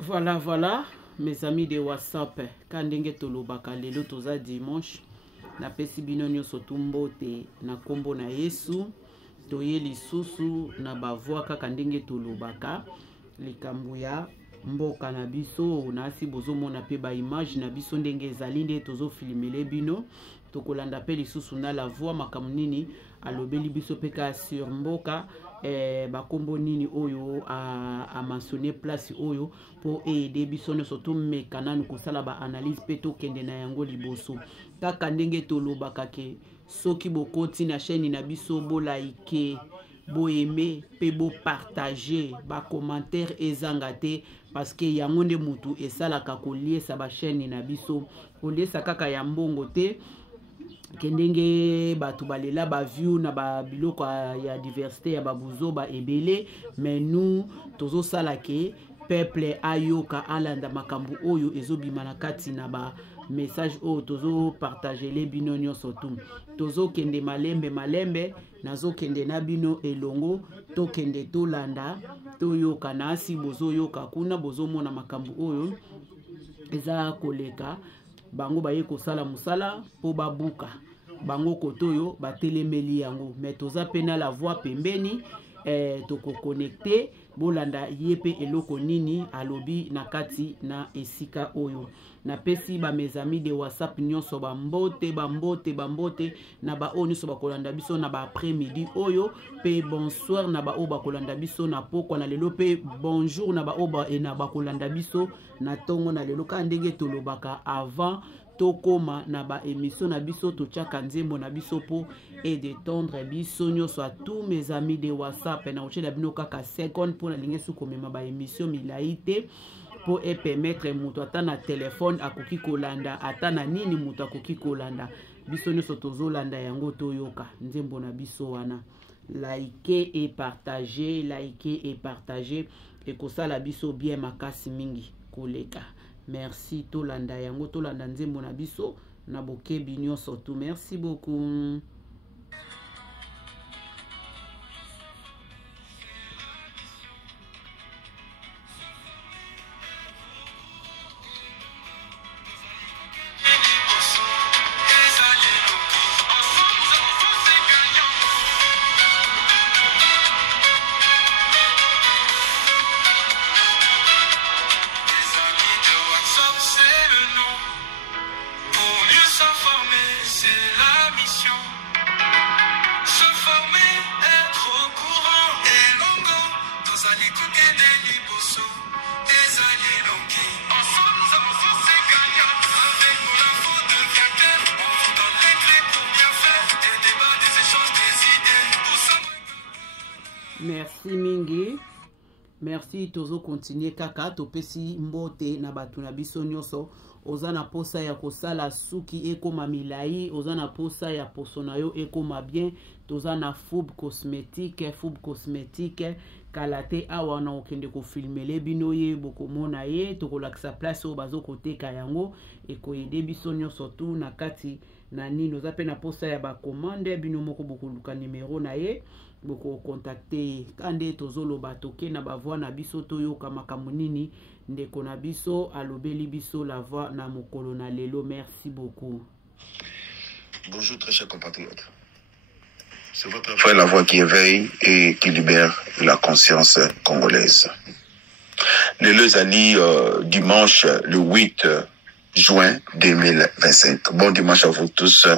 Voilà, mes amis de WhatsApp. Kandenge tolobaka lelo toza dimanche. Na pesi bino nyonso tumbote na kombo na Yesu. Toye lisusu na bavwa kaka ndenge tolobaka. Likambo ya mboka na biso nasi bozomona pe ba image na biso ndenge ezali nde tozo filmele bino. Tokolanda pe lisusu na la voix makambo nini alobeli biso peka sur mboka bakombo nini oyo a mentionné place oyo pour aider biso ne surtout mekananu kosala ba analyse pe to kende na yango liboso kaka ndenge tolobaka ke soki bokoti na chaîne na biso bo like bo aimer pe bo partager ba commentaire ezanga te parce que yango nde mutu esalaka koliesa ba chaîne na biso koliesa kaka ya mbongo te kendenge batu balela ba view na ba biloko ya diversité ya babuzo ba ebele mais nous tozo salake peuple ayoka alanda makambu oyo ezobima na kati na ba message oyo tozo partager les bino nyonso tu tozo kende malembe nazo kende na bino elongo to kende to landa to yoka na asi bozo yoka kuna bozo mona makambu oyo eza koleka bango baye kosala musala po babuka bango kotoyo batelemeli yango mais toza pena la voix pembeni toko connecter bolanda yepe eloko nini alobi na kati na esika oyo na pesi ba mes amis de WhatsApp nyonso bambote na ba oni so bakolanda biso na ba après midi oyo pe bonsoir na ba o bakolanda biso na pokwa na lelo pe bonjour na ba o ba e na bakolanda biso na tongo na lelo ka ndenge tolobaka avant tokoma na ba émission na biso tochaka nzembo na biso po et de tendre biso nyonso à tous mes amis de WhatsApp na ochela bino kaka seconde pour na linge su komema ba émission milaite pour et permettre mutu ata na téléphone akoki kolanda ata na nini mutu akoki kolanda biso nyonso tozolanda yango toyoka nzembo na biso wana likez et partagez et kosala biso bien makasi mingi koleka. Merci tolanda yango tolanda nzembo na biso na bokebi nyonso tu. Merci beaucoup. Merci mingi. Merci tozo continuer kaka topesi mbote na batu na biso nyonso oza na posa ya kosala suki ekoma milai oza na posa ya poso na yo ekoma bien toza na Fub cosmétique kalate awa na okende ko filmele bino ye bokomona ye tokolakisa place o bazo koteka yango ekoyede biso nyonso tu na kati na nini oza pe na posa ya ba commande bino moko bokoluka numéro na ye boko contacter kande tozoloba toke na bavwa na biso toyoka makambo nini ndeko na biso alobeli biso la voix na mokolo na lelo. Merci beaucoup. Bonjour très chers compatriotes. C'est votre frère La Voix qui éveille et qui libère la conscience congolaise. Lelo ezali dimanche le 8 juin 2025. Bon dimanche à vous tous.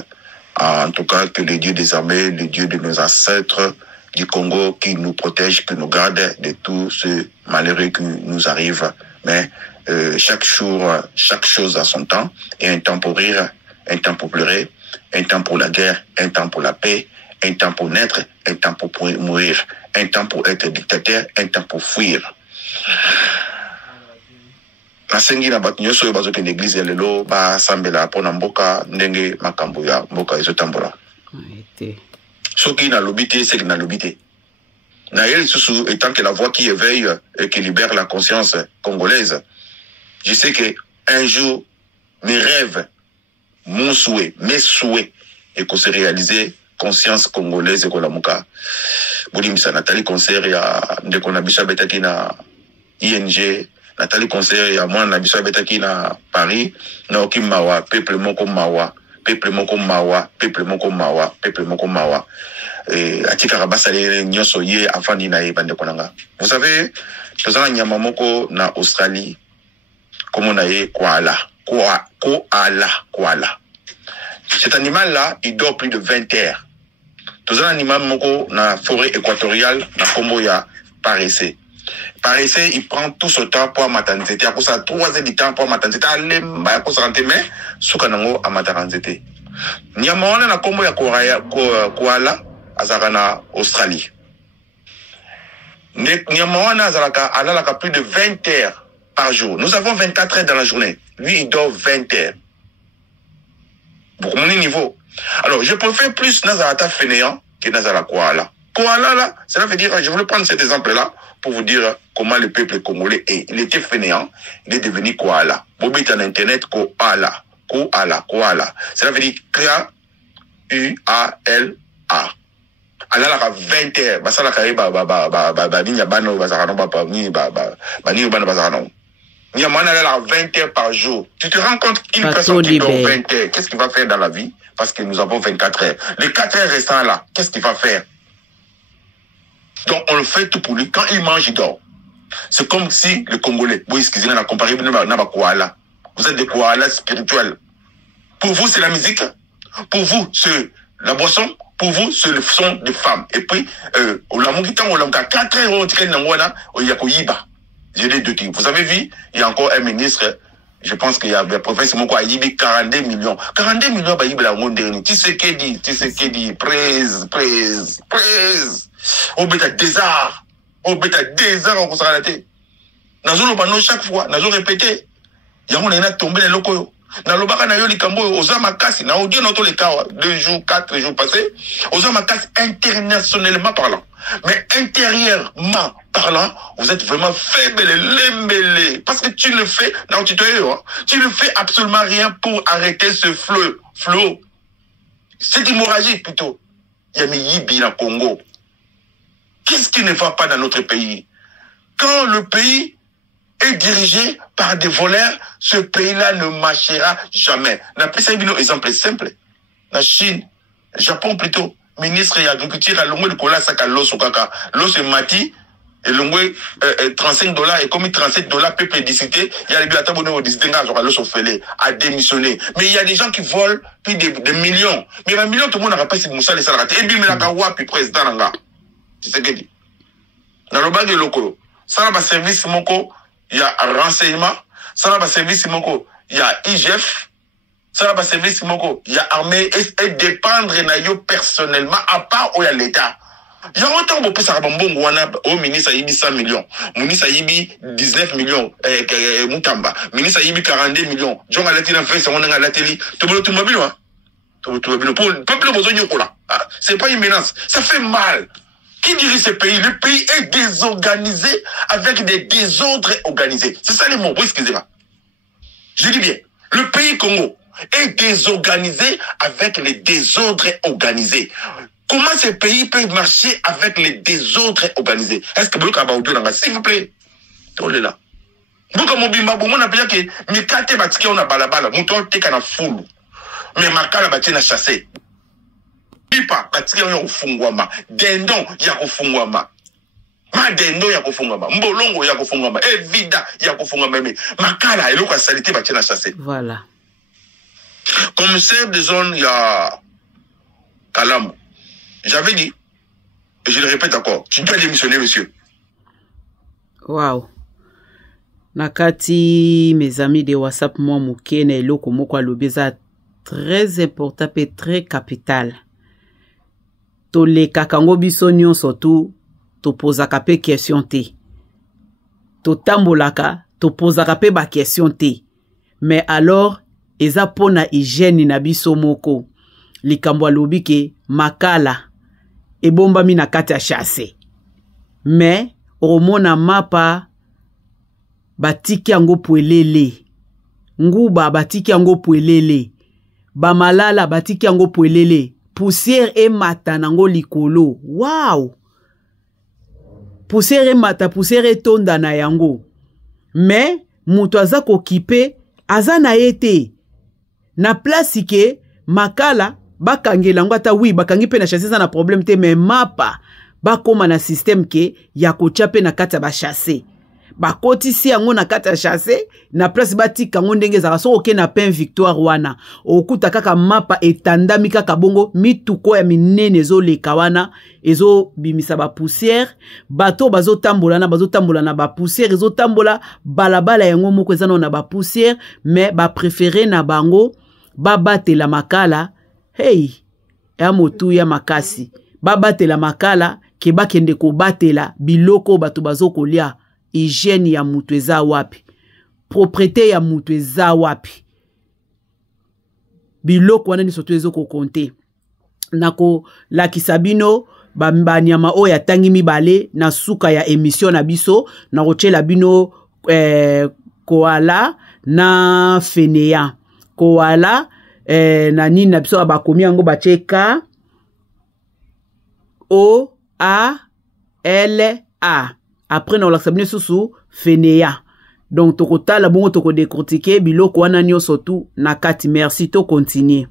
En tout cas, que le Dieu des armées, le Dieu de nos ancêtres du Congo, qui nous protège, qui nous garde de tout ce malheureux qui nous arrive. Mais chaque jour, chaque chose a son temps. Et un temps pour rire, un temps pour pleurer, un temps pour la guerre, un temps pour la paix, un temps pour naître, un temps pour mourir, un temps pour être dictateur, un temps pour fuir. Nasengi na batu nyonso oyo bazoke na église ya lelo basambela mpona mboka ndenge makambo ya mboka ezotambola. Soki nalobi te seki nalobi te. Na ye lisusu étant que la voix qui éveille et qui libère la conscience congolaise, je sais que un jour mes rêves, mon souhait, mes souhaits et qu'on se réaliser conscience congolaise et kolamuka. Bolimisa Nathalie concert ya ndeko na biso betaki na ING Nathalie conseiller ya moi na biso abetaki na Paris na oki mawa peuple moko mawa peuple moko mawa peuple moko mawa peuple moko mawa atika rabasa le nyoso ye afandi na ye bande konanga. Vous savez tozana nyama moko na Australie comme na ye koala. Cet animal là il dort plus de 20 heures. Tozana animal moko na forêt équatoriale na kombo ya paressé. Paressé, il prend tout ce temps pour matanzete. À cause ça 3 heures du temps pour matanzete. Allez, à cause rentrer mais soukanango à matanzete. Nyamawana na kombo ya koala azarana Australie. Nyamawana azaraka alalaka plus de 20 heures par jour. Nous avons 24 heures dans la journée. Lui, il dort 20 heures. Pour mon niveau. Alors, je préfère plus Nazarata fainéant que Nazara koala. Koala là, cela veut dire, je voulais prendre cet exemple-là pour vous dire comment le peuple congolais est. Il était fainéant, il est devenu koala. Bobit en internet, koala. Koala. Cela veut dire K-U-A-L-A. Alors, à 20 heures, ça la carrière, il y a 20 heures par jour. Tu te rends compte qu'une personne qui dort 20 heures, qu'est-ce qu'il va faire dans la vie? Parce que nous avons 24 heures. Les 4 heures restants là, qu'est-ce qu'il va faire? Donc, on le fait tout pour lui. Quand il mange, il dort. C'est comme si le Congolais, vous excusez, on a comparé koala. Vous êtes des koalas spirituels. Pour vous, c'est la musique. Pour vous, c'est la boisson. Pour vous, c'est le son des femmes. Et puis, on a 4 heures, je l'ai deux types. Vous avez vu, il y a encore un ministre, je pense qu'il y a le professeur Moko a dit 42 millions. 42 millions, bah, il y a un tu sais qu'est dit, praise. Au bêta désert, on sera la tête. Nazo bano chaque fois, nazo répété. Yango na tombé les locaux. Na lobaka na yo likambo ozama kasi na audio na to les cas 2 jours 4 jours passés ozama kasi internationalement parlant mais intérieurement parlant vous êtes vraiment faible lembele parce que tu le fais non tu le fais absolument rien pour arrêter ce flot cette hémorragie plutôt il y a mis yibi na Congo. Qu'est-ce qui ne va pas dans notre pays? Quand le pays est dirigé par des voleurs, ce pays-là ne marchera jamais. On a pris ça un exemple simple. La Chine, Japon plutôt, ministre de l'agriculture a l'ongwe de cola saka l'os au kaka. L'os est mati, et l'ongwe $35, et comme $37 peut pédiciter, il y a les bilatins bonheur au distinguage, l'os au fêlé, a démissionné. Mais il y a des gens qui volent plus de millions. Mais un million, tout le monde n'a pas si moussa les salariés. Et bien, la kawa, puis président Nanga. C'est ce qu'il dit. Dans le bas de l'oko, ça va service moko, il y a renseignement, ça va service moko, il y a IGF, ça va service moko, il y a armée et dépendre nayo personnellement à part où il y a l'État. Il y a autant de ça au ministre Yibi 100 millions, ministre Yibi 19 millions, Moutamba, ministre Yibi 42 millions, John Alati na fait ça on a la télé, tout le monde hein. Tout le peuple besoin de là. C'est pas une menace, ça fait mal. Qui dirige ce pays? Le pays est désorganisé avec des désordres organisés. C'est ça les mots, excusez-moi. Je dis bien, le pays Congo est désorganisé avec les désordres organisés. Comment ce pays peut marcher avec les désordres organisés? Est-ce que vous avez s'il vous plaît? On est là. Vous comme Mobimba, vous m'avez dit que Mikate Batiki on a balabala, mouton teka na foule. Mais Makala Bati na chassé. Pipa Batiki on a fungwama. Dendon ya kufungwama. Ma dendo ya kufungwama. Mbolongo ya kufungwama. Evida ya kufungwama. Makala eloko salité Bati na chassé. Voilà. Commissaire de zone il y a Kalambo. J'avais dit, et je le répète encore, tu dois démissionner, monsieur. Wow. Nakati, mes amis de WhatsApp, moi, moukene, eloko moko alobeza très important et très capital. To le kakango bisonyo surtout, to posaka pe question te. To tambolaka, to posaka pe ba question te. Mais alors, eza pona hygiène na biso moko. Likambo alobi ke makala ebomba mi na kati ya chasse. Mais omona mapa batiki yango puelele. Nguba batiki yango puelele. Bamalala batiki yango puelele. Poussière e mata nango likolo. Wow! Poussière e mata, poussière e tonda na yango. mais mutu aza kokipe aza na ete na place ke makala bakangela ngo ata oui bakangi pe na chasser na problème te, mais mapa bakoma na système ke ya kotia pe na kati ya bachasser bakotisi yango na kati ya chasser na place batika ngo ndenge ezaka so oke na pain victoire wana okuta kaka mapa etandami kaka bongo mituko ya minene ezoleka wana ezobimisa bapoussière bato bazotambola na bapoussière ezotambola balabala yango moko eza na bapoussière, mais bapréféré na bango babatela makala hey ya motu ya makasi babatela makala ke bakende kobatela biloko bato bazokolia. Hygiène ya mutu eza wapi, propriété ya mutu eza wapi, biloko wana ni soto ezoko konte nako lakisa bino banyama oyo atangi mibale na suka ya émission na biso na kochela bino koala na fenea koala na nini na biso bakomi yango bacheka O A L A. Après nous l'acceptons sous fenea. Donc tokota la bongo toko décortiquer biloko wana nyonso tout na kati. Merci to continuer.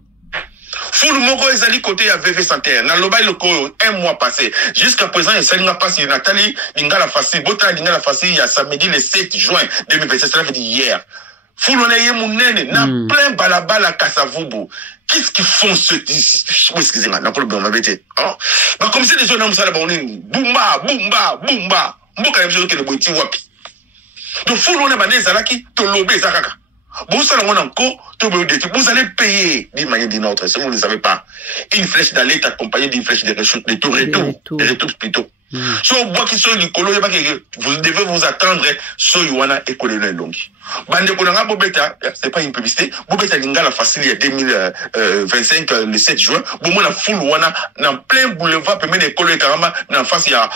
Fulu moko ezali côté ya VV Santerre na loba le koyo un mois passé jusqu'à présent il s'est passé Nathalie Lingala Fassi bota Lingala Fassi il y a samedi le 7 juin 2027, cela veut dire hier. Fulu na ye munene na plein balabala Kasavubu. Qu'est-ce qu'ils font excusez-moi na problème on va bêter. Bah comme c'est des gens na musala ba onini bumba mboka ya ke le boiti wapi. Donc Fulu na bande ezalaki to lobé ezakaka. Vous allez payer d'une manière ou d'une autre, si vous ne le savez pas. Une flèche d'aller est accompagnée d'une flèche de retour plutôt. Si on voit qu'ils sont vous devez vous attendre, so Yoana et Colonel Longi. Bande Konanga Bobeta, c'est pas une publicité. Bobeta Lingala facile il y a 2025, le 7 juin. Boumou la foule Wana, dans plein boulevard, permet des colonels Karama, dans face il y a,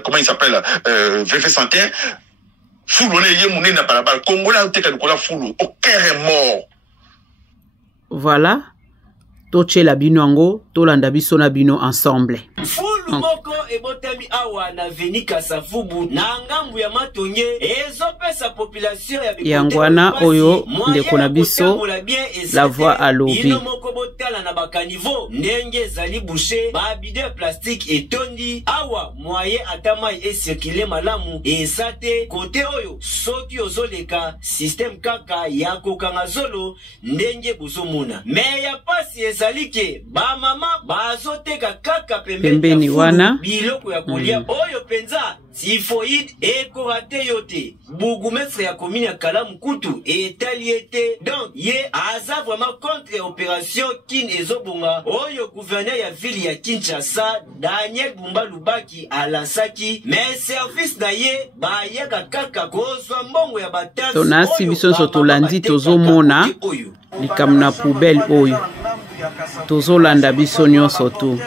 comment il s'appelle, VF Santé. Foulou ne mouné na balabala Congolais au teka de foulou au cœur est mort. Voilà. Toche la bino ango, tolanda biso na bino ensemble. Fulu moko ebotami awa na veni Kasavubu na ngambu ya matonye ezopesa population ya bikote yangwana oyo ndeko na biso la voix à lobby. Ino moko botala na bakanivo ndenge zali bouché ba bide plastique etondi awa moye atamai esirkile malamu esate kote oyo soki ozoleka système kaka ya kokanga zolo ndenge buzomuna me ya pasi ezalike ba mama bazoteka kaka pembeni wana biloko ya kolia oyo penza typhoïde ekorate yote bourgmestre ya commune ya Kalamu kutu etaliete donc ye aza vraiment contre opération kin ezobonga oyo gouverneur ya ville ya Kinshasa Daniel Bumba Lubaki alansaki mais service na ye bayaka kaka kozwa mbongo ya batasi tonasi biso so tolandi tozomona likamna poubelle oyo tozolanda biso nyonso tu.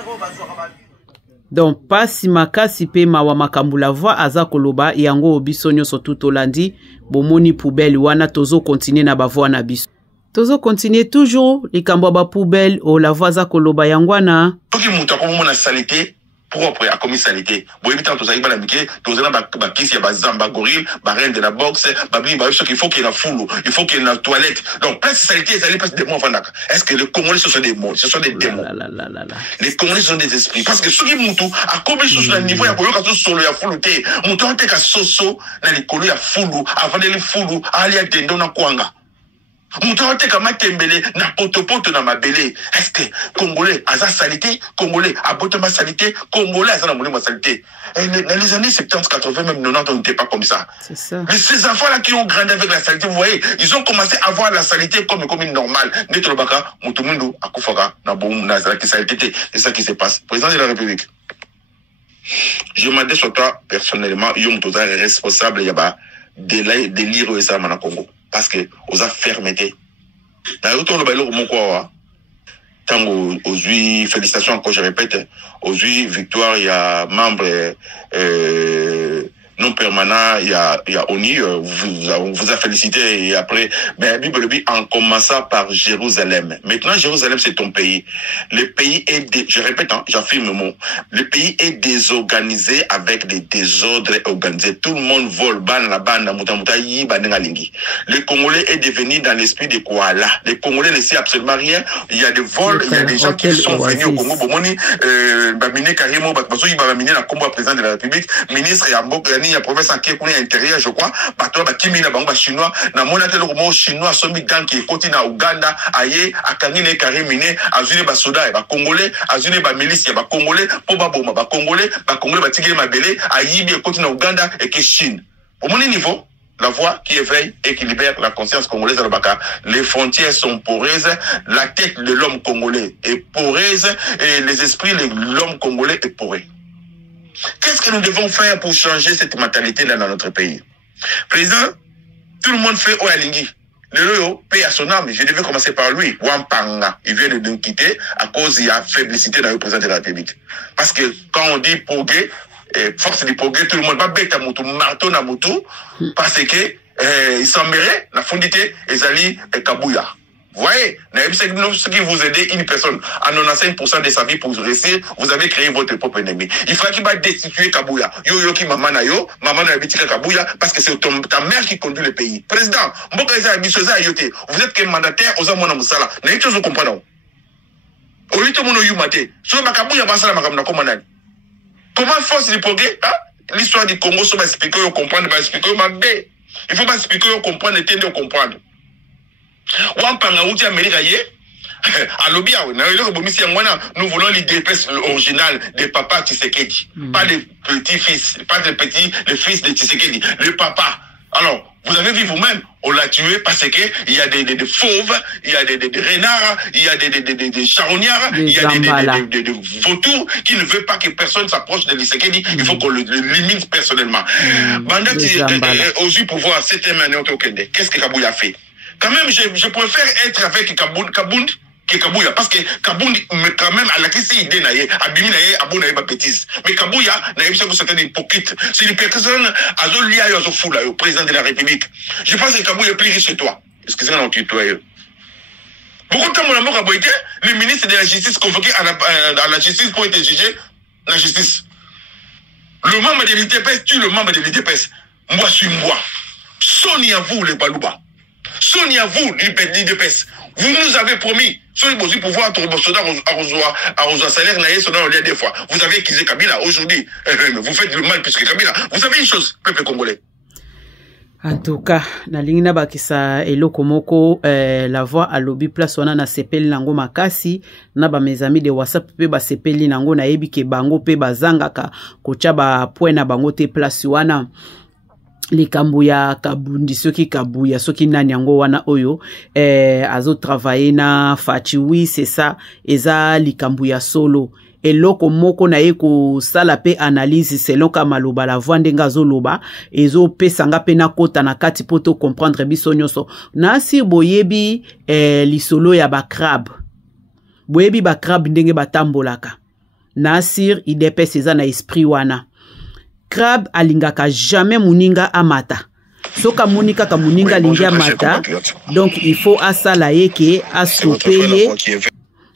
Donc pasi makasi pe mawa makambu la voix aza koloba yango biso nyonso tu tolandi bomoni poubelle wana tozo continuer na ba voix na biso. Tozo continuer toujours likambo ba poubelle o la voix aza koloba yangwana. Toki muta ko mona salité propre à commis salité. Bo evitant to zaïba la mike, to zana ba kisi ya ba zamba gorille, ba reine de la boxe, ba bi ba qu'il faut qu'il y ait la foule, il faut qu'il y ait la toilette. Donc place salité, ça allait passer des mots vandaka. Est-ce que les Congolais ce sont des mots, ce sont des démons. Les Congolais sont des esprits parce que ceux qui mutu a combien sur le niveau ya koyoka to solo ya foule te. Mutu ante ka soso na likolo ya foule avant de le foule ali ya dendo na kwanga. Moutote kama tembele na potopoto na mabele. Est-ce que Congolais a sa salité, Congolais a ma salité, Congolais a sa ma salité. Dans les années 70, 80, même 90, on n'était pas comme ça. C'est ça. Mais ces enfants-là qui ont grandi avec la salité, vous voyez, ils ont commencé à voir la salité comme une normale. Netolobaka, Moutoumundo, Akufaka, Naboum, Nazara, qui salité, c'est ça qui se passe. Président de la République. Je m'adresse sur toi, personnellement, Yom Toza est responsable, Yaba, de l'ire et ça, Congo. Parce que aux fermeté. Dans le bailo mon quoi tango aux félicitations encore je répète aux victoire il y a membre non permanent, il y a ONU, vous a félicité et après, ben, Bible dit en commençant par Jérusalem. Maintenant, Jérusalem, c'est ton pays. Le pays est, je répète, hein, j'affirme le mot, le pays est désorganisé avec des désordres organisés. Tout le monde vole, le Congolais est devenu dans l'esprit de Koala. Les Congolais ne savent absolument rien. Il y a des vols, il y a des gens qui sont venus au Congo. Bomoni, Bamine Karimo, Bakbaso, Bamine, la combat président de la République, ministre et Ambokani, la province en Kékouni intérieur, je crois, Bato, Bakimi, la Bamba chinois, na Monatel, le chinois, Somi Gang, qui est côté na Ouganda, Aye, Akangine, Karimine, Azune, Basoda, et Congolais, Azune, Milice, il y a Congolais, Poba Boma, Congolais, Batigé, Mabele, Aïe, côté na Ouganda, et que Chine. Au mon niveau, la voix qui éveille et qui libère la conscience congolaise à Baka. Les frontières sont poreuses, la tête de l'homme congolais est poreuse et les esprits de l'homme congolais est poreux. Qu'est-ce que nous devons faire pour changer cette mentalité là dans notre pays? Président, tout le monde fait Oyalingi. Le Loyo paye à son âme. Je devais commencer par lui. Wampanga. Il vient de nous quitter à cause il y a faiblesse dans le président de la République. Parce que quand on dit progrès, force du progrès, tout le monde va bête à Moutou, marteau à Moutou, parce que il s'emmènerait la fondité Ezali et Kabouya. Vous voyez, ce qui vous aide une personne à 95% de sa vie pour réussir, vous avez créé votre propre ennemi. Il faut qu'il va destituer Kabouya. Yo ki maman na bitika Kabouya, parce que c'est ta mère qui conduit le pays. Président, vous êtes qu'un mandataire aux Amona Moussala. N'ayez pas comprendre. Au lieu de mon yumate, sur ma Kabouya, Basala Makamna Komanani. Comment force du progrès, hein? L'histoire du Congo, ça va expliquer, on comprendre, va expliquer, il faut pas expliquer, on comprendre, et tendre, on comprendre. Wampanga, outi Amérique, à l'obia, nous voulons l'IDPS original des papas Tshisekedi. Pas les petits-fils, pas les petits, les fils de Tshisekedi. Le papa. Alors, vous avez vu vous-même, on l'a tué parce que il y a des fauves, il y a des renards, il y a des charognards, il y a des vautours qui ne veulent pas que personne s'approche de Tshisekedi. Il faut qu'on le limite personnellement. Banda aussi pour voir cette année au Kende. Qu'est-ce que Kabouya a fait? Quand même, je préfère être avec Kabound que Kabouya, parce que Kabound, quand même, à la question, il est naïe, Abimi naïe, Abou naïe, bêtise. Mais Kabouya, naïe, c'est un hypocrite. C'est une personne, à Zolia, au président de la République. Je pense que Kabouya est plus riche que toi. Excusez-moi, non, toi. Beaucoup de temps, mon amour a été, le ministre de la Justice convoqué à la justice pour être jugé, la justice. Le membre de l'IDPS tue le membre de l'IDPS. Moi, je suis moi. Soni à vous, les Balouba. Soni à vous, l'IDPS. Vous nous avez promis, sur le pouvoir, à salaire, des fois. Vous avez accusé Kabila aujourd'hui. Vous faites le mal puisque Kabila. Vous savez une chose, peuple congolais. En tout cas, na lingina bakisa eloko moko la voix à lobby place wana na sepeli nango makasi na ba mes amis de WhatsApp pe ba sepeli nango na yebi ke bango pe bazangaka kocha ba point na bango te place wana. Likambo ya Kabundi soki Kabuya soki nani yango wana oyo azo travailler na Fachiwi, c'est ça eza likambo ya solo eloko moko na ye ko sala pe analyse selon ka maloba la voix ndenga zo loba ezo pesanga pe na kota na kati poto comprendre biso nyonso na si boyebi lisolo ya ba crabe boyebi ba crabe ndenge batambolaka na sir IDPS eza na esprit wana. Crabe alingaka jamais muninga amata. Soka munika ka muninga lingi amata. Donc il faut asala ye ke asopeye.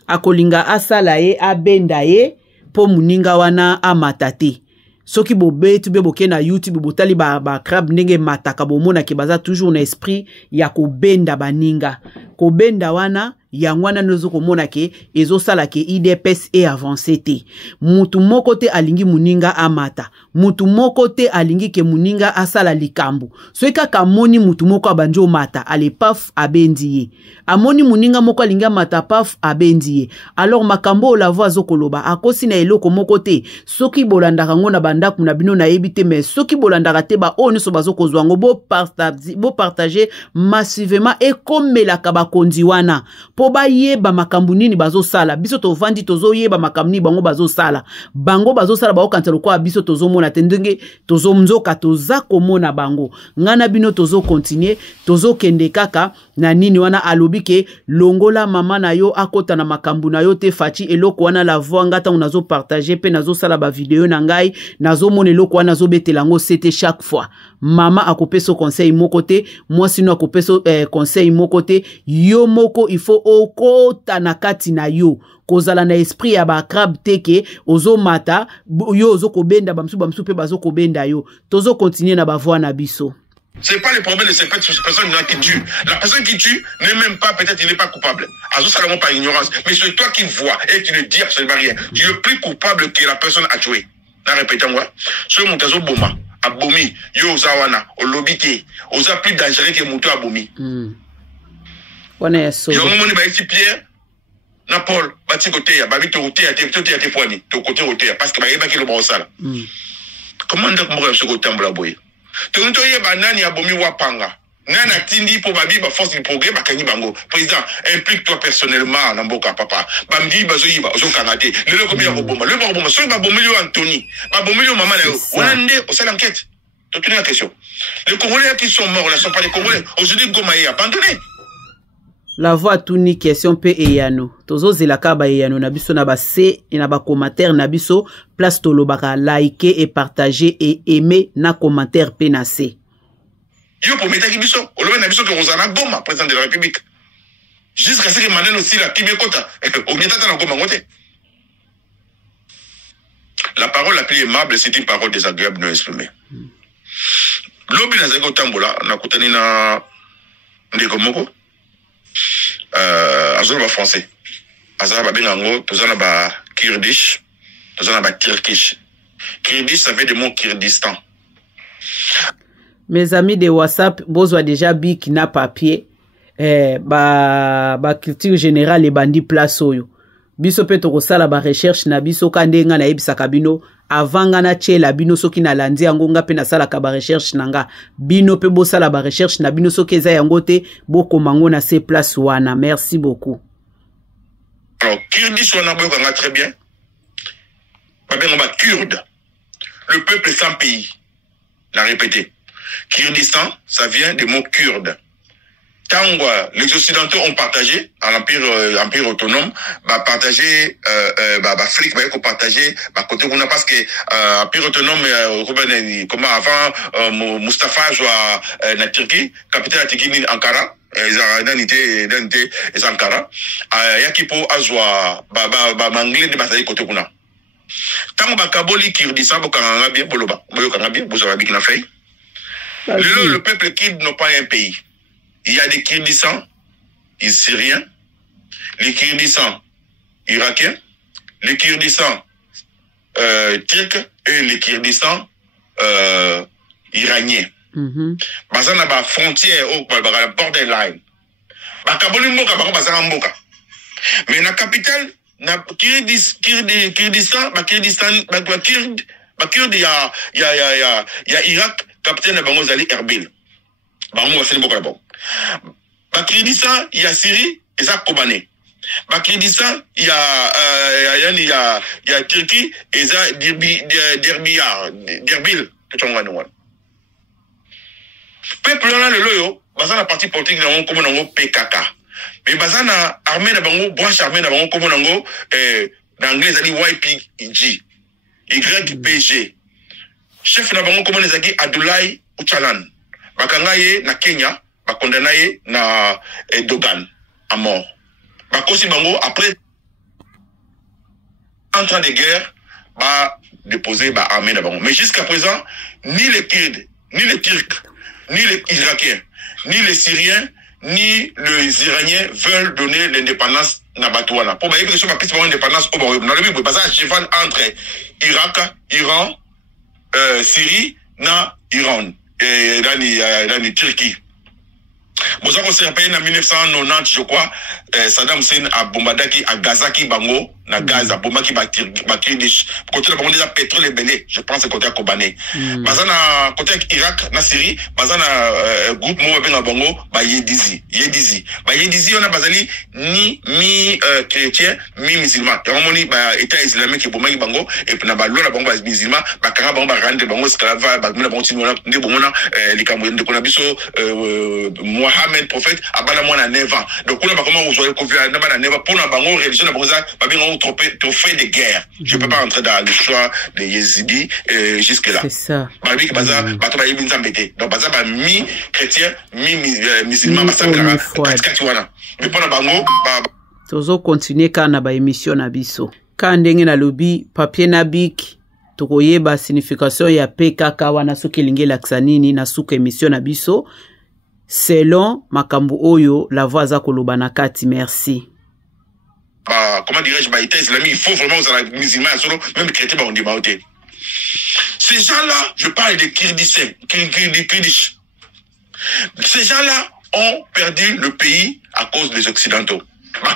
Akolinga asala ye abenda ye po muninga wana amata te. Soki bobe tu be boke na YouTube botali ba crabe ndenge mataka bomona ke baza toujours na esprit ya ko benda baninga. Ko benda wana yangwana nozo komona ke ezo sala ke IDPS e avancé te. Mutu moko te alingi muninga amata. Mutu moko te alingi ke muninga asala likambu. Soika kamoni mutu moko abanjo mata ale paf abendiye. Amoni muninga moko alingi mata paf abendiye. Alors makambo la voix zokoloba akosi na eloko moko te. Soki bolandaka ngona bandaku na bino na ebite mais soki bolandaka te ba oni so bazokozwango bo partager massivement et comme la kabakondi wana po ba yeba makambu nini bazo sala biso to vandi tozo yeba makambu nini bango bazo sala bao kantelo kwa biso tozo mona tendenge tozo mzoka toza komona bango ngana bino tozo continuer tozo kende kaka na nini wana alobike longola mama na yo akota na makambu na yo te fachi eloko wana la voix ngata unazo partager pe nazo sala ba video na ngai nazo mona eloko wana zo betelango c'était chaque fois mama akopeso conseil moko te moi sino akopeso conseil moko te yo moko il faut okota na kati na yo kozala na esprit ya ba crab teke ozo mata yo ozo kobenda bamsu pe bazo kobenda yo tozo continuer na ba voix na biso. C'est pas le problème de ces personnes-là qui tuent. La personne qui tue n'est même pas, peut-être il n'est pas coupable. Azo salamon par ignorance. Mais c'est toi qui vois et tu ne dis absolument rien. Tu es plus coupable que la personne a tué. La répétez-moi. Ce montazo boma, abomi, yo ozawana, olobike, oza plus dangereux que mouto abomi. On est sauvé. Yo moni ba ici Pierre, na Paul, bati côté ya, babi to côté ya, te poigné, to côté parce que ba yeba ki lo ba osala. Comment donc mo ce côté mbla boy? Tonto yeba nani abomi wapanga. Nana tindi pour babi ba force du progrès ba kanyi bango. Président, implique-toi personnellement na mboka papa. Bamdi bazo yiba, ozo kanate. Le ko bi ya boma. Le boma so ba bomi yo Anthony. Ba bomi yo mama na yo. Onande o sala enquête. Donc une question. Les Congolais qui sont morts, ne sont pas les Congolais. Aujourd'hui Goma est abandonné. La voix tuni question pe eyano. Tozo zelaka ba eyano na biso na ba se na ba commentaire na biso place tolobaka liker et partager et aimer na commentaire pe na se. Yo pour mettre biso, olobe na biso que Rosana Goma président de la République. Jusqu'à ce que Manen aussi la Kibekota au mietata na Goma ngote. La parole la plus aimable c'est une parole désagréable non exprimée. Lobi na zego tambola na kutani na ndeko moko. Azul ba français azala ba bengango tozana ba kurdish tozana ba turkish. Kurdish ça veut dire mot Kurdistan. Mes amis de WhatsApp bozwa déjà bik na papier ba culture générale et bandi place oyo biso pe tokosala ba recherche na biso kandenga na ebisaka bino avanga na chela bino soki na landi yango nga pe na sala ka ba recherche nanga bino pe bo sala ba recherche na bino soki eza yango te boko mango na ces place wana. Merci beaucoup. Alors Kurdish wana boyo nga très bien ba benga ba kurde le peuple sans pays. La répéter. Kurdistan ça vient du mot kurde. Quand les Occidentaux ont partagé à l'empire autonome, partagé, Afrique, partagé, côté parce que empire autonome, comment avant, Mustafa joua na Turquie, capitale de Turquie, Ankara, danité, Ankara, Yakipo azwa, manglais de bataille côté kuna. Quand Kaboli Kurdistan, bokanga bien, boloba, bokanga bien, bozora bik na fay. Le peuple kurd n'a pas un pays. Il y a des Kurdistans, les Syriens, les Kurdistans irakiens, les Kurdistans turcs et les Kurdistans iraniens. Parce na ba frontière au borderline. Ba kaboli mboka ba basana mboka. Mais na capitale na Kurdistan, ba Kurd ya Irak, capitaine na bango zali Erbil. Bango waseni mboka la Bakridistan, il y a Syrie, et ça Kobané. Bakridistan, il y a Turquie, et ça Derbil, que tu en vois. Peuple là le loyo, bazan la partie politique na comme nango PKK. Mais bazan na armée na bango, branche armée na bango comme nango en anglais ali YPG. YPG. Chef na bango comme les agi Abdoulaye Öcalan. Bakangaye na Kenya. Ba condamné na Dogan à mort. Ba kosi bango après en temps de guerre ba déposer ba armée na bango. Mais jusqu'à présent ni les Kurdes, ni les Turcs, ni les Irakiens, ni les Syriens, ni les Iraniens veulent donner l'indépendance na Batouana. Pour ba yebé que ba piste pour l'indépendance au Baroum. Na le bi ba ça cheval entre Irak, Iran, Syrie na Iran et dans Turquie. Vous avez en 1990, je crois, Saddam Hussein a bombardé à Gaza, Bango, na gaz à bomba qui bâtir côté la bombe déjà pétrole et belé je pense côté à Kobané bazana côté Irak na Syrie bazana groupe mo benga bongo ba Yedizi on a bazali ni mi chrétien mi musulman et on moni ba état islamique qui bomba bango et na ba loi la bongo musulman ba kanga bongo ba rendre bongo esclave ba mina bongo timona ndi bongo na likambo de kona biso Mohamed prophète abana mo na 9 ans donc on a ba comment vous confier na ba na 9 ans pour na bango religion na bongo za ba benga trophée de guerre. Je ne peux pas entrer dans le choix des Yézidis jusque-là. C'est ça. Donc, mi-chrétien, mi-musulman, tozo continuer kana ba émission na biso. Ka ndenge na lobi papier na bik tokoyeba signification ya PKK wana soki lingi laksa nini na suka émission na biso selon makambu oyo la voix za koloba na kati. Merci. Comment dirais-je, état islamique, il faut vraiment aux musulmans, même les chrétiens, on dit baoté. Ces gens-là, je parle de Kurdistan, ces gens-là ont perdu le pays à cause des Occidentaux. Je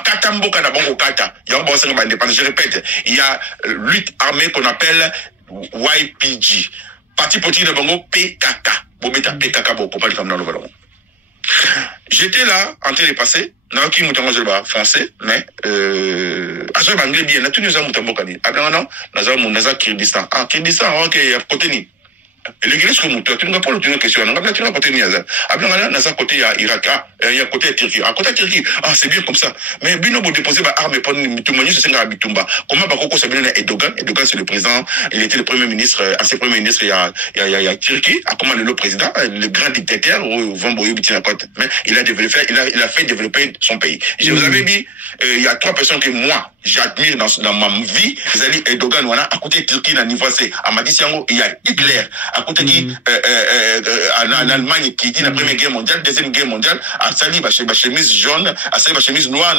répète, il y a 8 armées qu'on appelle YPG. Parti politique de Bongo, PKK. J'étais là, en train de passer, dans qui mouton français, mais à ce moment bien, là, tous nous avons mouton bocani. Après, non, nous avons Kurdistan. Ah, Kurdistan, ok, à côté ni. L'église que mouton, tu n'as pas l'autre question, on a tu n'as côté ni. Après, là, nous avons côté Irak, il y a côté Turquie. À côté Turquie, ah, c'est bien comme ça. Mais Bino, vous déposez ma arme pour nous, tout le monde, c'est un Bitumba. Comment Bakoko s'est bien Erdogan? Erdogan, c'est le président, il était le premier ministre, ancien premier ministre, il y a Turquie, à comment le président, le grand dictateur, mais il a fait développer son pays. Je vous avais dit, il y a 3 personnes que moi, j'admire dans ma vie. Zali Erdogan, voilà, à côté Turquie, dans niveau C, à Madisiango, il y a Hitler, à côté qui, en Allemagne, qui dit la première guerre mondiale, deuxième guerre mondiale, à Sali, chemise jaune, à Sali, chemise noire,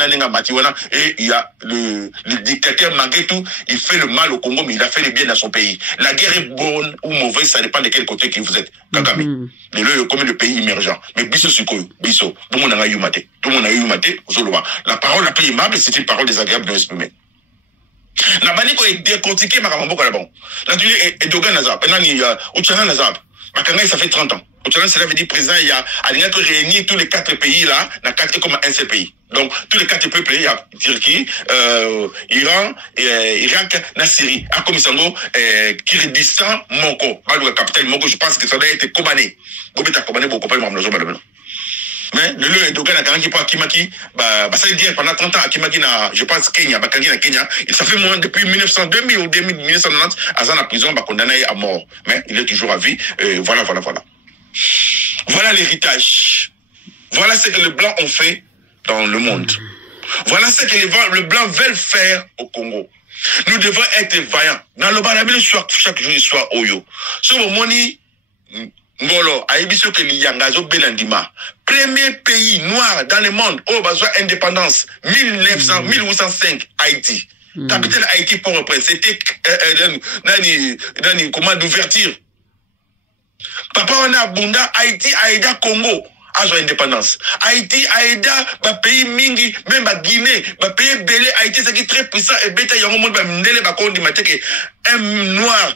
et il y a le dictateur Maguetou, il fait le mal au Congo, mais il a fait le bien dans son pays. La guerre est bonne ou mauvaise, ça dépend de quel côté que vous êtes. Kagame. Mais là, comme le pays émergent. Mais Bisso Sukoyo, Bisso, tout le monde a eu maté. Tout le monde a eu maté, la parole la plus aimable, c'est une parole désagréable de l'exprimer. La baniko est décortiquée, ma ramambo kalabon. Là, tu dis, Erdogan Nazab, Uchana Nazab. Makanga, ça fait 30 ans. Uchana, cela veut dire président, il y a, réunir tous les 4 pays là, dans 4 comme un seul pays. Donc, tous les 4 peuples, il y a Turquie, Iran, Irak, la Syrie. À Komisango, Kurdistan, Moko. La capitale Moko, je pense que ça doit être Kobané. Gobeta Kobané, beaucoup pas le mais le lieu Erdogan a gagné pour Akimaki, ça veut dire pendant 30 ans, Akimaki na, je pense Kenya, Kenya, il ça fait moins depuis 2000 ou 1990, Azan à prison, condamné à mort. Mais il est toujours à vie, voilà. Voilà l'héritage. Voilà ce que les Blancs ont fait dans le monde. Voilà ce que les Blancs veulent faire au Congo. Nous devons être vaillants. Dans le Barabé, chaque jour, il soit Oyo. Sur le Moni, Ngolo, Aïbiso Keliyangazo Belandima. Premier pays noir dans le monde, au besoin indépendance, 1805, Haïti. Capitale Haïti pour reprendre. C'était, comment d'ouverture. Papa, on a Bunda, Haïti, Aïda, Congo. Azo indépendance. Haïti, Aïda, pays mingi, même Guinée, pays belé, Haïti, c'est qui très puissant, et bêta, y'a un monde, Mindele, Bakondi, Mateke, un noir,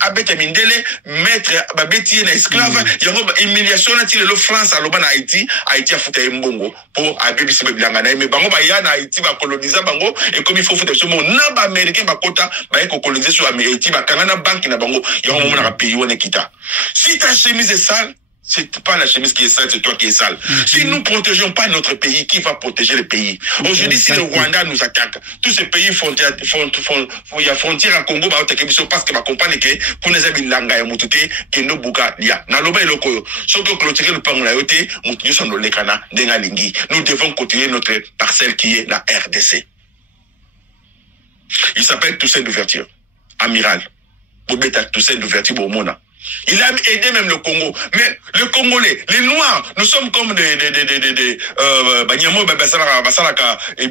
Abeta Mindele, maître, Babeti, un esclave, y'a une humiliation, le France, à l'Oban, Haïti a foutu un bongo, pour Abébisi, Bilangana, mais Bango, Bayan, Haïti, va coloniser Bango, et comme il faut foutre ce monde, n'a pas américain, Bakota, coloniser sur Haïti, Bakangana, Banque, Bango, y'a un moment, on a payé, on est quitté. Si ta chemise est sale, c'est pas la chemise qui est sale, c'est toi qui es sale. Si nous ne protégeons pas notre pays, qui va protéger le pays? Aujourd'hui, si le Rwanda nous attaque, tous ces pays il y a frontière à Congo, parce que ma compagne que pour les amis langa et mutute que no buka lia. Na loba eloko. Surtout clôturer le pang la yote, mutu son le kana denga lingi. Nous devons continuer notre parcelle qui est la RDC. Il s'appelle Toussaint d'ouverture. Amiral. Bobeta Toussaint d'ouverture au Mona. Il a aidé même le Congo. Mais le Congolais, les Noirs, nous sommes comme des Banyamo, Basalaka, des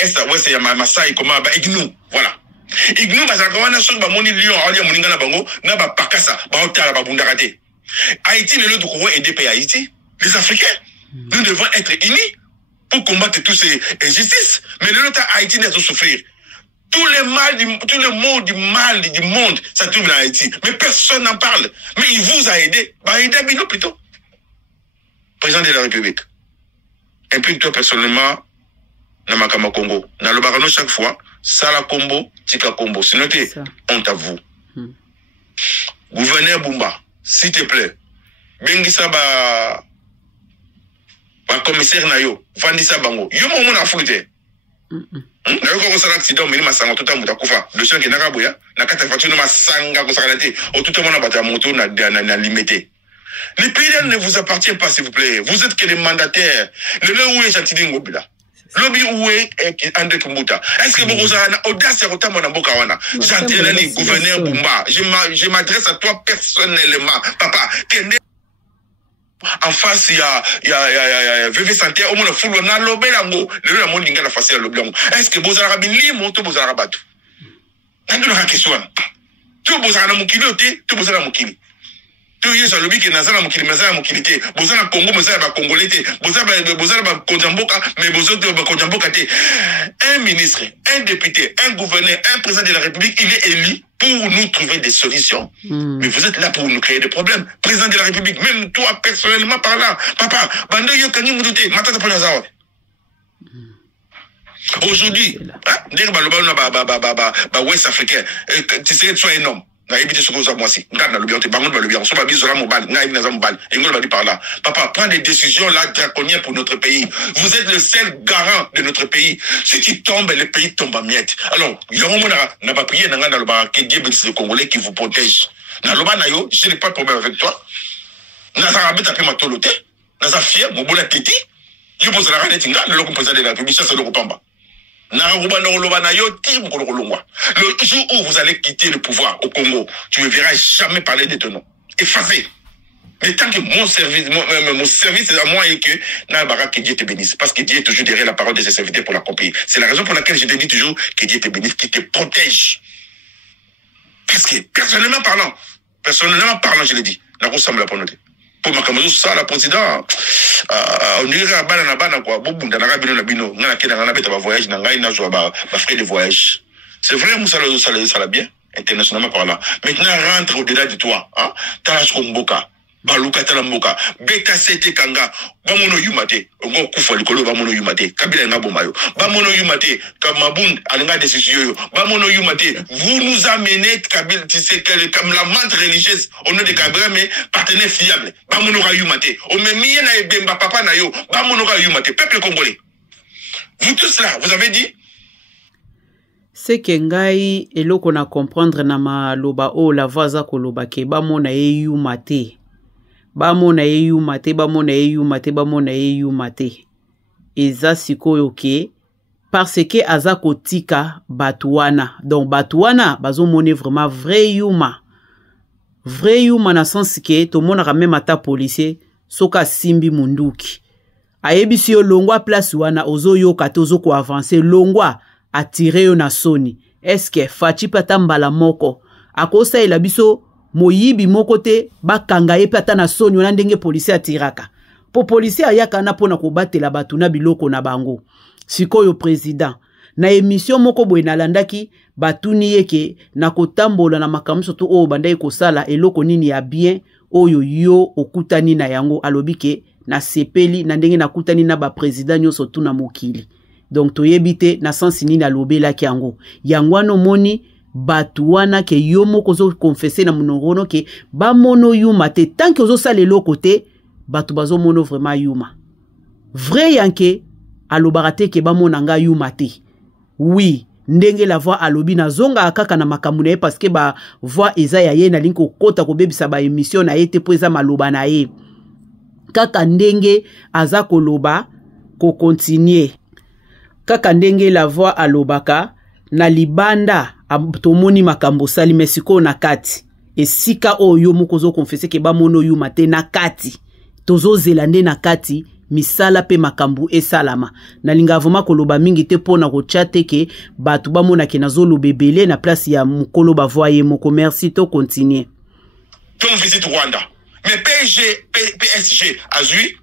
Est, Ouest, Maasai, comment, Ignou. Voilà. Ignou, Basakawana, sur Bamoni, Lyon, Alia, Moningana, Bango, Naba, Pakasa, Baotara, Babundarate. Haïti, le lieu de Congo aidé pays Haïti. Les Africains, nous devons être unis. pour combattre toutes ces injustices. Mais le temps Haïti n'est pas souffrir. Tout le mot du mal du monde, ça trouve en Haïti. Mais personne n'en parle. Mais il vous a aidé. Bah, aidez Bino plutôt. Président de la République. Implique-toi personnellement dans Makama Congo. Dans le Barano chaque fois, Sala Combo, Tika Combo. Sinon, honte à vous. Gouverneur Bumba, s'il te plaît, Bengisa ba commissaire Nayo, Vandisa Bango, yo mon a fouté. Nayo ko sala accident, mais ma sanga tout à muta kufa. Le chien qui n'a pas bouya, na kata facture ma sanga ko sala té, au tout le monde a battu moto na limité. Les pays ne vous appartient pas, s'il vous plaît. Vous êtes que les mandataires. Le lieu où est Chantini Ngobila. Lobby où est André Kumbuta. Est-ce que vous avez audace à Rotamona Bokawana? J'entraîne gouverneur Bumba. Je m'adresse à toi personnellement. Papa, en face, il y a VV Santé, au moins le foule, on a lobé l'amour. Le monde n'a pas facile à lobby. Est-ce que vous avez rabili, monto, vous avez rabattu? C'est une question. Tout vous avez mukili, tout vous avez mukili. Tout y est sur le bic et nazana mukili, nazana mukilité. Vous avez Congo, vous avez Congolais, vous avez Kodjamboka, mais vous avez Kodjamboka. Un ministre, un député, un gouverneur, un président de la République, il est élu pour nous trouver des solutions. Mais vous êtes là pour nous créer des problèmes. Président de la République, même toi personnellement parlant, papa, bando yo kanyi moudoute, matata panazawa. Aujourd'hui, West africain, tu sais, tu es un homme. Papa, prends des décisions là draconiennes pour notre pays. Vous êtes le seul garant de notre pays. Si tu tombes, le pays tombe en miettes. Alors, n'a pas prié dans le bar que Dieu bénisse les Congolais qui vous protège. Dans le bar, je n'ai pas de problème avec toi. N'a pas tapé ma tolote. N'a pas fier, mon bon appétit. Je pose la reine Tinga, le président de la République, ça c'est le Rupamba. Le jour où vous allez quitter le pouvoir au Congo, tu ne verras jamais parler de ton nom. Effacé. Mais tant que mon service est à moi et que Dieu te bénisse. Parce que Dieu est toujours derrière la parole de ses serviteurs pour l'accomplir. C'est la raison pour laquelle je te dis toujours que Dieu te bénisse, qu'il te protège. Parce que personnellement parlant, je l'ai dit, la ressemble à la noter. Pour ma camarade, ça, la président, on dirait à Banana, quoi, beaucoup d'Anabino, n'a pas voyage, n'a pas frais de voyage. C'est vrai, Moussa, ça l'a bien, internationalement par là. Maintenant, rentre au-delà de toi, hein, Talash Komboka, Baluka Talamboka, Beka Sete Kanga, Bamono Yumate, Ongo Kufa Likolo, Bamono Yumate, Kabila Nabomayo, Bamono Yumate, Kamabund, Alanga de Sisio, Bamono Yumate, vous nous amenez Kabila, comme la menthe religieuse, au nom de Kabila, mais partenaire fiable, Bamono Yumate, au même Miena et Bemba Papa Nayo, Bamono Yumate, peuple congolais. Vous tous là, vous avez dit, c'est que ngai eloko na comprendre na maloba o la vaza koloba ke bamona ye yumate. Bamona ye yumate, bamona ye yumate, bamona ye yumate. Eza sikoyo ke parce que aza kotika batuana. Donc batuana bazo mone vraiment vrai yuma. Vrai yuma na sens ke to mona ka même ata policier soka simbi munduki. Ayebisi yo longwa place wana ozo yo kate ozo ko avancer longwa atire yo na soni. Eske fachi pata mbala moko akosa ela biso moyibi moko te bakanga ye pata na soni wana ndenge polisi atiraka po polisi ayaka na pona kobatela batu na biloko na bango. Sikoyo président na émission moko boye nalandaki batuni yeke na kotambola na makambo soto o bandai kosala eloko nini ya bien oyo yo okutani na yango alobike na sepeli na ndenge na kutani na ba président nyoso tu na mokili. Donc toyebite na sensi nini alobela ki yango. Yangwano moni batu wana ke yo moko zo confesser na monongono ke ba mono yuma te tant que zo sale loko te batu bazo mono vraiment yuma. Vrai yanke alobarate ke ba monanga yuma te. Oui, ndenge la voix alobi na zonga akaka na makamuna parce que ba voix eza ya ye na linko kota ko bebisa ba émission na yete po eza maloba na ye. Kaka ndenge aza koloba ko continuer. Kaka ndenge la voix alobaka na libanda tomoni makambo sali mesiko na kati esika oyo mokozo confesser ke ba mono yu mate na kati tozo zelande na kati misala pe makambu esalama na linga voma koloba mingi te pona ko chate ke batu ba mona ke nazolo bebele na place ya mukolo ba voyer moko. Merci, to continuer. Ton visite Rwanda mais PSG Azui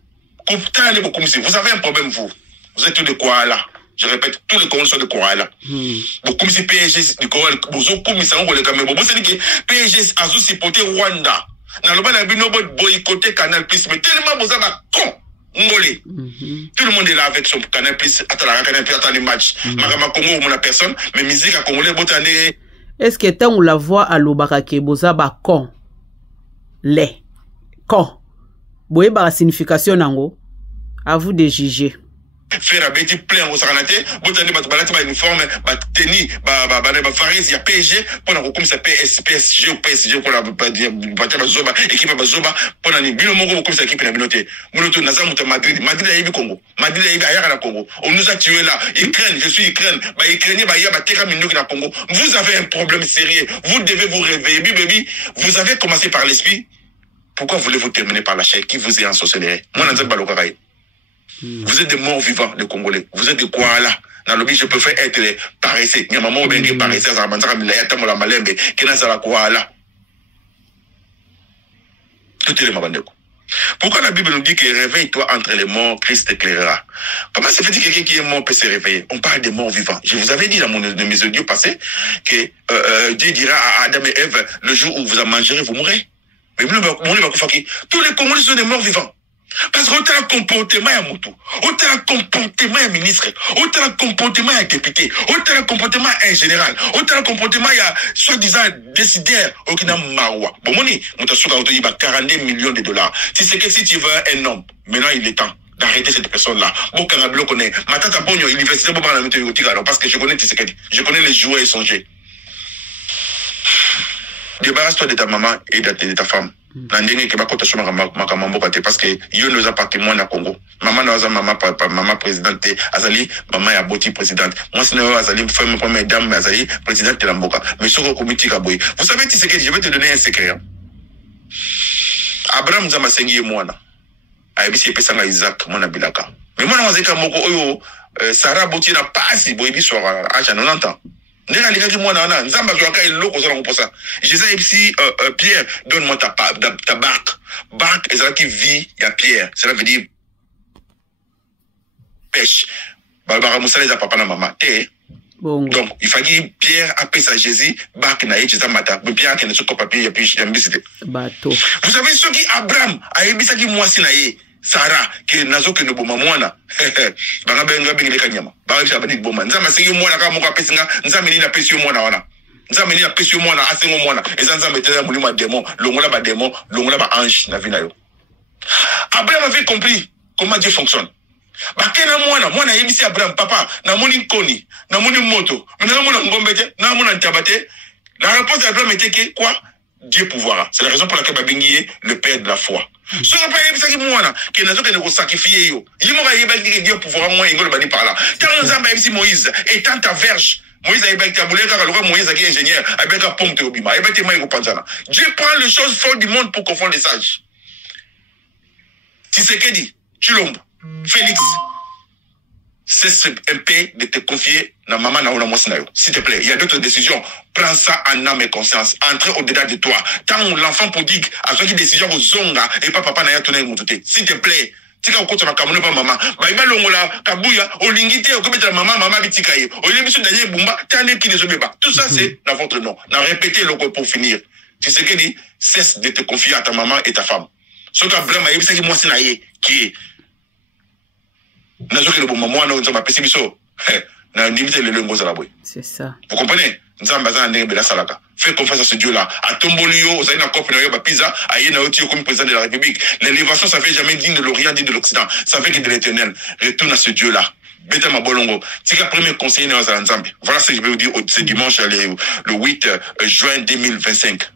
vous avez un problème vous Vous êtes tous des koalas. Je répète, tous les Congolais sont des koalas. Beaucoup de PSG, du Congolais, beaucoup de Congolais, beaucoup de PSG a supporté Rwanda. Dans le bas de boycotter Canal Plus, mais tellement vous avez con. Ngolé. Tout le monde est là avec son Canal Plus. Attends, les matchs. Magama Congo, on a personne, mais musique à Congolais, botané. Est-ce que tant on la voit à l'Obakake, boza ba con? Les. Con. Boye ba signification nango. À vous de juger. Faire un petit plein au Saranate, botané ba uniforme, ba tennis, ba faris, il y a PSG, pour la comme ça PSG ou PSG pour la ba zoba, équipe ba zoba, pour la bino mongo comme ça équipe na binoté. Monoto naza muta Madrid a yebi Congo. Madrid a yebi ayaka na Congo. On nous a tué là. Ukraine, je suis Ukraine. Ba Ukrainien ba ya ba teka minouki na Congo. Vous avez un problème sérieux. Vous devez vous réveiller. Baby, vous avez commencé par l'esprit. Pourquoi voulez-vous terminer par la chair qui vous est ensorcelé? Moi nanza balokaraï. Vous êtes des morts vivants, les Congolais. Vous êtes des koalas. Dans le but, je préfère être paresseux. Il y a maman qui est paresseux. Tout est le mabandeko. Pourquoi la Bible nous dit que réveille-toi entre les morts, Christ éclairera? Comment se fait-il que quelqu'un qui est mort peut se réveiller? On parle des morts vivants. Je vous avais dit dans mes audios passés que Dieu dira à Adam et Ève, le jour où vous en mangerez, vous mourrez. Mais tous les Congolais sont des morts vivants. Parce qu'autant un comportement à Moutou, autant un comportement à ministre, autant un comportement à député, autant un comportement à un général, autant un comportement à soi-disant décideur au Kina Maroua. Bon, moni, Moutasuka il va 42 millions de dollars. Si tu veux un homme, maintenant il est temps d'arrêter cette personne-là. Bon, Kanablo connaît. Ma tata Pogno, l'université, parce que je connais Tshisekedi. Je connais les joueurs étrangers. Débarrasse-toi de ta maman et de ta femme. Parce que yo nous a patrimoine à Congo. Maman n'a maman présidente, Azali, maman ya boti présidente. Moi, si nous Azali, femme première dame, Azali, présidente de la Mboka. Mais sur le comité Kaboy. Vous savez, je vais te donner un secret. Abraham Zamasengi et moi, Aïbisi Pesanga Isaac, mon abilaka. Mais moi, on a dit Moko, Sarah Boti n'a pas si boibi sur à 90 ans. Je sais ici, Pierre, donne-moi ta barque. Barque, c'est là qui vit, il y a Pierre. Cela veut dire pêche. Barbara Moussa les a papa na maman. Donc, il fallait Pierre appelle ça Jésus, barque na yé, c'est mata. Mais Pierre qui ne se coupe pas, il y a plus de bateau. Vous savez ce qui Abraham a émis ça qui moi si na yé. Sarah, qui nazo que nous boma mwana. Banga benga bingile kanyama. Banga chabani boma. Nzama sigi mwana kama muka pesinga. Nzama nina pesio mwana wana. Nzama nina pesio mwana asengo mwana. Nzama metela mulima démon. Longola ba démon. Longola ba ange na vina yo. Abraham avait compris comment Dieu fonctionne. Bakena mwana yebisi Abraham papa na moni nkoni na moni moto. Na mona ngombete na mona ntabate. La réponse d'Abraham était que quoi? Dieu pouvoir. C'est la raison pour laquelle Babingi est le père de la foi. Ce n'est pas ça qui moi qui n'a pas de sacrifier yo. Il m'a dit Dieu pouvoir moi ingol bani par là. Quand nous avons ici Moïse étant ta verge, Moïse a été aboulé car le Moïse qui est ingénieur avec un pompe obima. Et ben Dieu prend les choses folles du monde pour confondre les sages. Tshisekedi, Chilombo, Félix, c'est un peu de te confier na maman na ona. S'il te plaît, il y a d'autres décisions. Prends ça en âme et conscience. Entrez au-delà de toi. Tant l'enfant prodigue a fait une décision aux zonga et pas papa n'a pas tourné le. S'il te plaît. Tika okota makamune pa maman. Ba iba longola kabuya olingite okobeta maman bitikaye. Oyebiso danye bumba tane ki ne beba. Tout ça c'est dans votre nom. Na répétez le pour finir. C'est ce qu'il dit, cesse de te confier à ta maman et ta femme. Ce que Abraham a yebisa ki mwasi na ye qui est c'est ça. Vous comprenez? Fais confiance à ce Dieu-là. À Tombolio, vous avez une copie de Pisa, à Yenaotio comme président de la République. L'élévation, ça fait jamais digne de l'Orient, digne de l'Occident. Ça fait que de l'éternel. Retourne à ce Dieu-là. Beta Mabolongo. C'est le premier conseiller dans un ensemble. Voilà ce que je vais vous dire ce dimanche, le 8 juin 2025.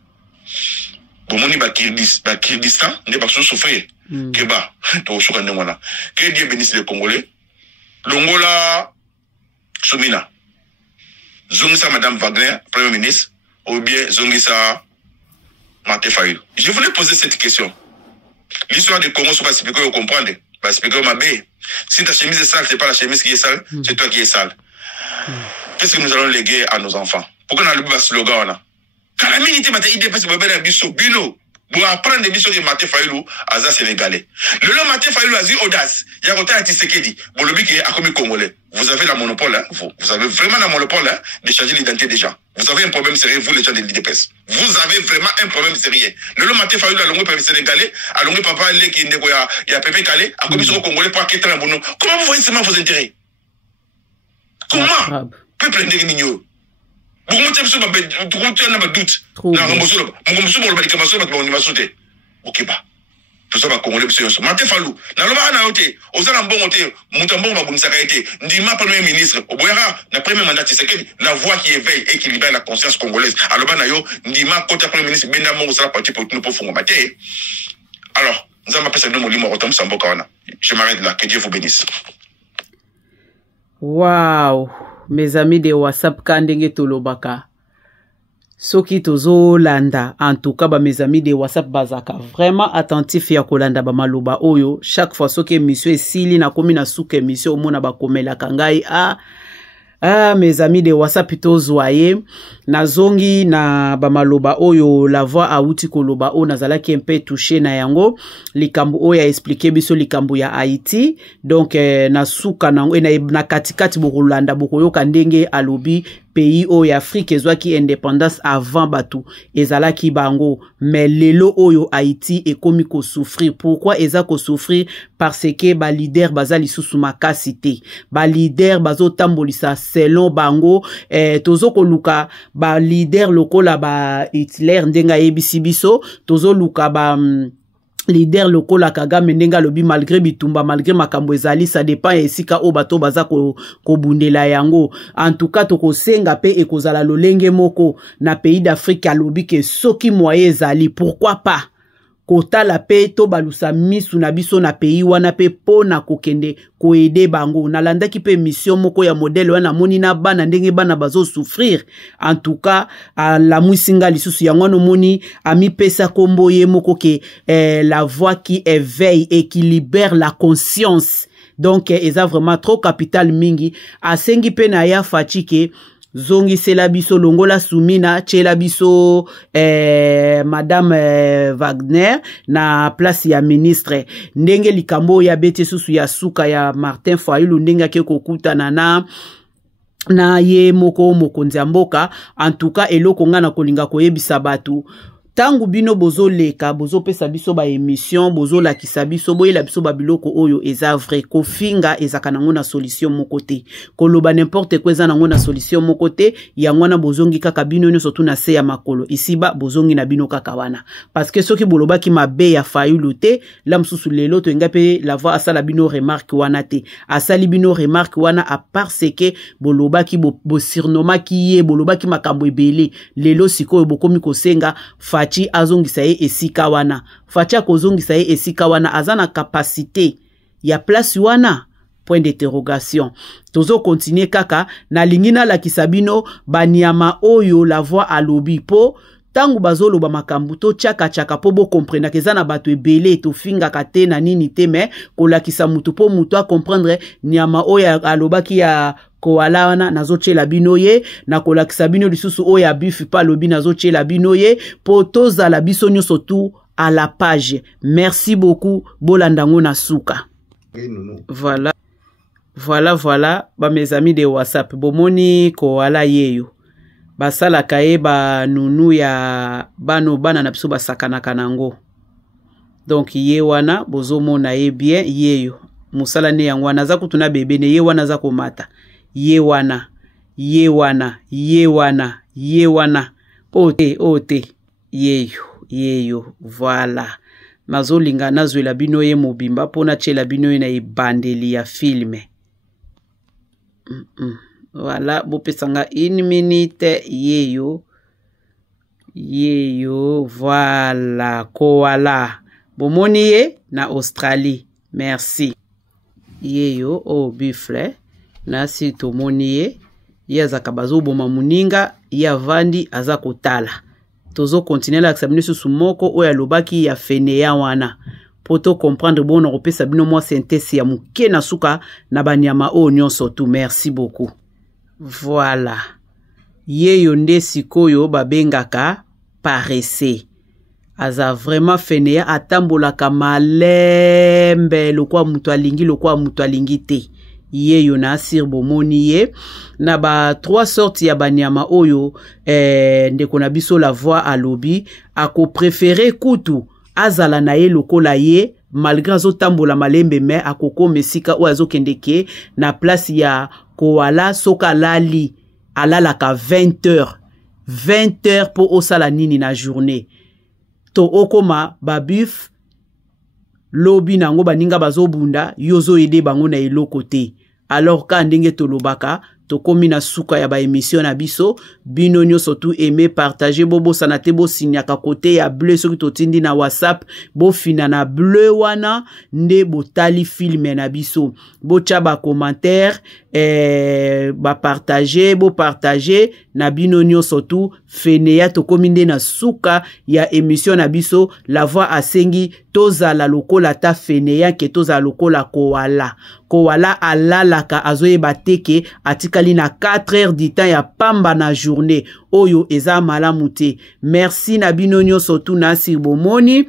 Bomoni Kyrgyzstan, n'est pas souffrir. Keba, que Dieu bénisse les Congolais. Longola Soumina. Zongisa Madame Wagner, Premier ministre, ou bien Zongisa Martefaï. Je voulais poser cette question. L'histoire du Congo, c'est pas expliquer, vous comprenez. Pas expliquer ma baie. Si ta chemise est sale, c'est pas la chemise qui est sale, c'est toi qui es sale. Qu'est-ce que nous allons léguer à nos enfants? Pourquoi on a le slogan là? Quand la minute, il dépasse le bébé Bino. Bon, apprendre des missions de Martin Fayulu, Aza Sénégalais. Le long Martin Fayulu a dit audace. Il y a Rota Tisekedi. Bon, le qui est à comme Congolais. Vous avez la monopole, hein. Vous avez vraiment la monopole, hein, de changer l'identité des gens. Vous avez un problème sérieux, vous, les gens de l'IDPS. Vous avez vraiment un problème sérieux. Le long Martin Fayulu a l'ongé par les Sénégalais, a l'ongé papa, il y a Pépé Calais, a comme sur Congolais pour acquérir un bon nom. Comment vous voyez seulement vos intérêts? Comment? Peuple n'igno. Vous montez sur ma doute. Non, ok, pas. Tout ça va Congolais, monsieur. Martin Fayulu. N'a pas noté. Aux alentours, Moutambo m'a bonne été. Ndima, premier ministre. Au Boyara, la première mandat, c'est la voix qui éveille et qui libère la conscience congolaise. Alors, Ndima, quand le premier ministre, Benamo, ça va partir pour nous pour faire mater. Alors, nous allons passer le mot libre, autant Sambokawana. Je m'arrête là. Que Dieu vous bénisse. Wow. Mes amis de WhatsApp, Kandenge Tolobaka. Soki tozo landa, en tout cas, mes amis de WhatsApp bazaka, vraiment attentif ya kolanda ba maloba oyo, chaque fois soki émission esili na komi na souke émission omona ba komela kangai mes amis de WhatsApp tozoaye, na zongi na ba maloba oyo, la voix a uti koloba o nazalaki un peu touché na yango, likambu oyo a expliqué biso likambu ya Haïti, donc na souka nango, na katikati bokolanda bokoyo kandenge alobi, pays oyo Afrique ezwaki indépendance avant batu ezalaki bango, mais lelo oyo Haïti ekomi ko souffrir. Pourquoi eza ko souffrir? Parce que ba leader bazali susu makasi te, ba leader bazo tambolisa selon bango, tozo ko luka ba leader lokola ba Hitler ndenga yebisi biso, tozo luka ba leader lokola Kagame ndenga lobi malgré bitumba, malgré makambo ezali, ça dépend esika o bato baza ko bundela yango. En tout cas toko senga pe ekozala lolenge moko na pays d'Afrique alobi ke soki moye ezali, pourquoi pas kota la pe to balusa misu na biso na pays wana pe po na kokende ko aider bango. Nalanda ki pe mission moko ya modèle wana moni na bana ndenge bana bazo souffrir. En tout cas la musinga lisusu yango no moni ami pesa kombo ye moko ke la voix qui éveille et qui libère la conscience. Donc eza vraiment trop capital mingi asengi pe na ya fatike zongi sela biso longola sumina chela biso madame Wagner na place ya ministre ndenge likambo ya bete susu ya suka ya Martin Fayulu ndenge ke kokutana na ye moko mokonzi ya mboka. En tout cas eloko nga na kolinga koyebisa batu tangu bino bozo leka bozo pesa biso ba émission bozo la kisabiso boyela biso ba biloko oyo eza vrai kofinga ezaka nango na solution moko te koloba n'importe quoi eza nango na solution moko te yango na bozongi kaka bino nyonso tu na se ya makolo ici ba bozongi na bino kaka wana parce que soki boloba ki mabe ya Fayulu te la msusu lelo to ngape la voix asala bino remarque wana te asali bino remarque wana à part ce que boloba ki bo surnoma ki ye boloba ki makambo ebele lelo sikoyo bokomi kosenga Fachi azongisa ye esika wana. Fachi akozongisa ye esika wana azana capacité ya place wana point d'interrogation. Tozo continuer kaka na lingina la kisabino banyama oyo la voix alobi po tangu bazolo ba makambu to chaka po bo comprendre kezana bato ebele to finga kate na nini te mais kolakisa mutu po mutu a comprendre nyama oyo alobaki ya koala wana nazochela bino ye na kolakisa bino lisusu oyo ya bifu pa lobi nazochela bino ye po tozala biso nyonso tu à la page. Merci beaucoup bolandango na suka. Voilà ba mes amis de WhatsApp bomoni koala yeyo basala kaye ba nunu ya bano bana na biso basakana kanango. Donc ye wana bozomona ye bien yeyo musala ne yango wana za kutuna bebe ne ye wana za komata ye wana ote yeyo voilà nazolinga nazwela bino ye mobimba pona chela bino ye na ebandeli ya filme. Voilà bopesanga 1 minute yeyo voilà koala bomoni ye na Australie. Merci yeyo o bifle na si tomoni ye yazaka bazo boma muninga ya vandi aza kotala tozo continuer la examiner susu moko oya lobaki ya fene ya wana poto comprendre bon on repesa bino moi synthèse ya muke na suka na banyama o nyonso tu. Merci beaucoup. Voilà yeyo nde sikoyo babengaka paresse aza vraiment fainéant atambolaka malembe lokwa mutu alingi lokwa mutu alingi te ye yo na asir bomoni ye na ba 3 sortes ya banyama oyo ndeko na biso la voix alobi ako préféré kutu azala na ye lokola ye malgré azotambola malembe me akoko mesika o azokendeke na place ya koala soka lali alalaka 20 heures po osala nini na journée to okoma babuf lobi nango baninga bazobunda yozo ede bango na eloko te alors ka ndenge tolobaka tokomi na suka ya ba émission na biso bino nyonso tu aimer partager bobo sanate bo signaka côté ya bleu soki totindi na WhatsApp bo fina na bleu wana nde botali film na biso bo tia ba commentaire ba partager bo partager na bino nyonso tu feneya tokomi nde na suka ya émission na biso la voix asengi tozala lokola ta feneya ke tozala lokola koala alalaka azoyeba teke atikali na 4 heures du temps ya pamba na journée oyo eza malamu te. Merci na bino nyonso tu na sibomoni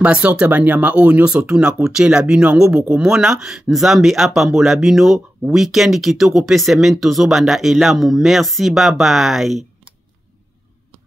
ba sorte banyama oyo nyonso tu na kochela bino yango bokomona nzambe apambola bino weekend kitoko pe semaine tozobanda elamu. Merci, bye bye.